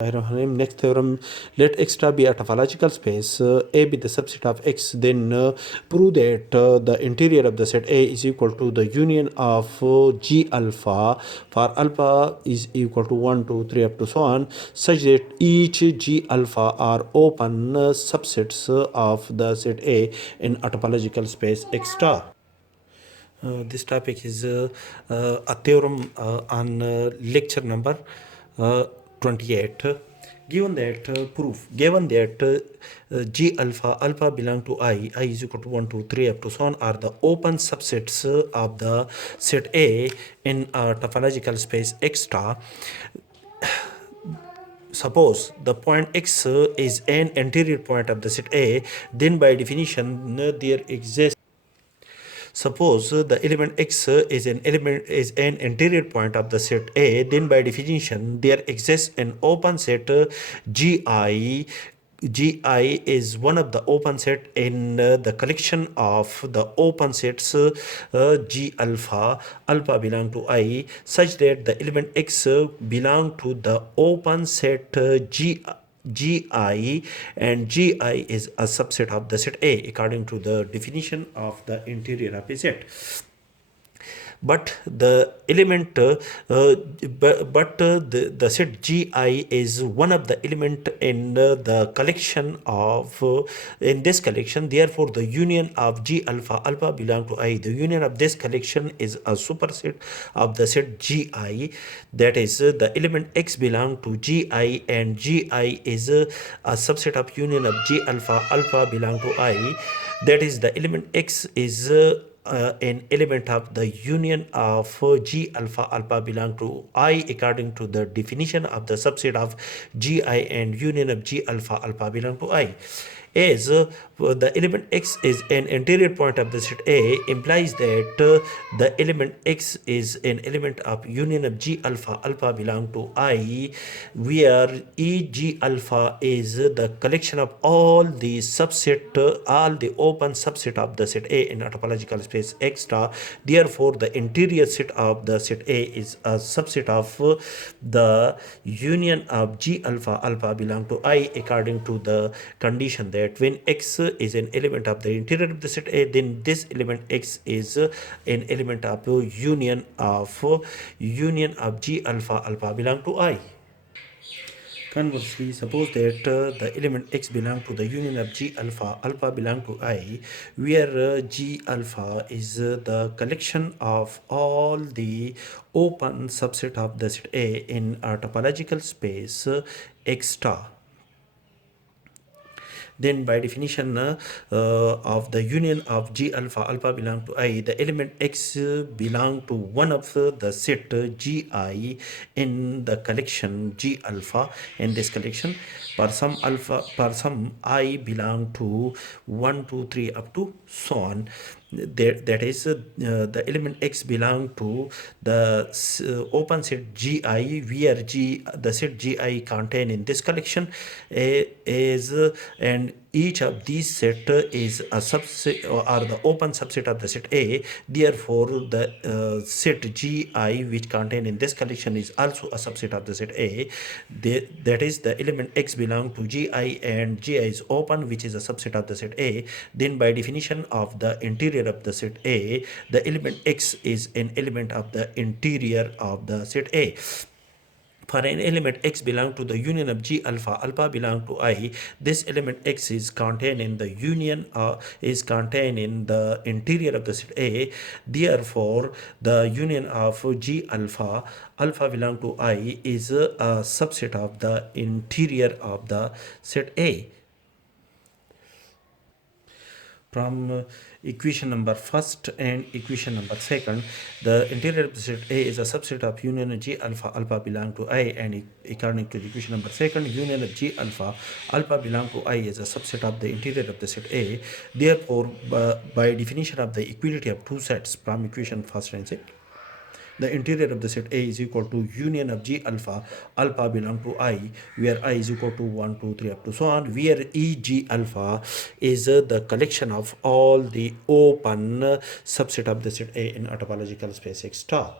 Next theorem, let x star be a topological space, A be the subset of x, then prove that the interior of the set A is equal to the union of G alpha for alpha is equal to 1, 2, 3 up to so on, such that each G alpha are open subsets of the set A in a topological space x star. This topic is a theorem on lecture number 28. Given that given that G alpha belong to I is equal to 1, 2, 3 up to so on are the open subsets of the set A in a topological space x star. Suppose the point x is an interior point of the set A, then by definition there exists. Suppose the element x is an interior point of the set A, then by definition there exists an open set Gi. Gi is one of the open set in the collection of the open sets G alpha belong to I, such that the element x belong to the open set Gi, and Gi is a subset of the set A according to the definition of the interior of a set. But the element the set Gi is one of the element in the collection of in this collection. Therefore the union of G alpha belong to I, the union of this collection is a superset of the set Gi, that is the element x belong to Gi, and Gi is a subset of union of G alpha belong to I, that is the element x is an element of the union of G alpha belong to I according to the definition of the subset of Gi, and union of G alpha belong to I. As the element x is an interior point of the set A implies that the element x is an element of union of G alpha belong to I, where G alpha is the collection of all the subset all the open subset of the set A in a topological space x star. Therefore the interior set of the set A is a subset of the union of G alpha belong to I according to the condition that when x is an element of the interior of the set A, then this element x is an element of union of G alpha belong to I. Conversely, suppose that the element x belong to the union of G alpha belong to I, where G alpha is the collection of all the open subset of the set A in a topological space x star. Then by definition of the union of G alpha belong to I, the element x belong to one of the set Gi in the collection G alpha. In this collection, for some I belong to 1, 2, 3 up to so on. That is the element x belong to the open set Gi, where the set Gi contain in this collection is and each of these set is a subset or the open subset of the set A. Therefore the set Gi which contain in this collection is also a subset of the set A. That is the element x belong to Gi, and Gi is open, which is a subset of the set A. Then by definition of the interior of the set A, the element x is an element of the interior of the set A. For an element x belong to the union of G alpha belong to I, this element x is contained in the union is contained in the interior of the set A. Therefore the union of G alpha belong to I is a subset of the interior of the set A. From equation number first and equation number second, the interior of the set A is a subset of union G alpha belong to I, and according to the equation number second, union of G alpha belong to I is a subset of the interior of the set A. Therefore by definition of the equality of two sets from equation first and second, the interior of the set A is equal to union of G alpha belong to I, where I is equal to 1, 2, 3 up to so on, where G alpha is the collection of all the open subset of the set A in a topological space x star.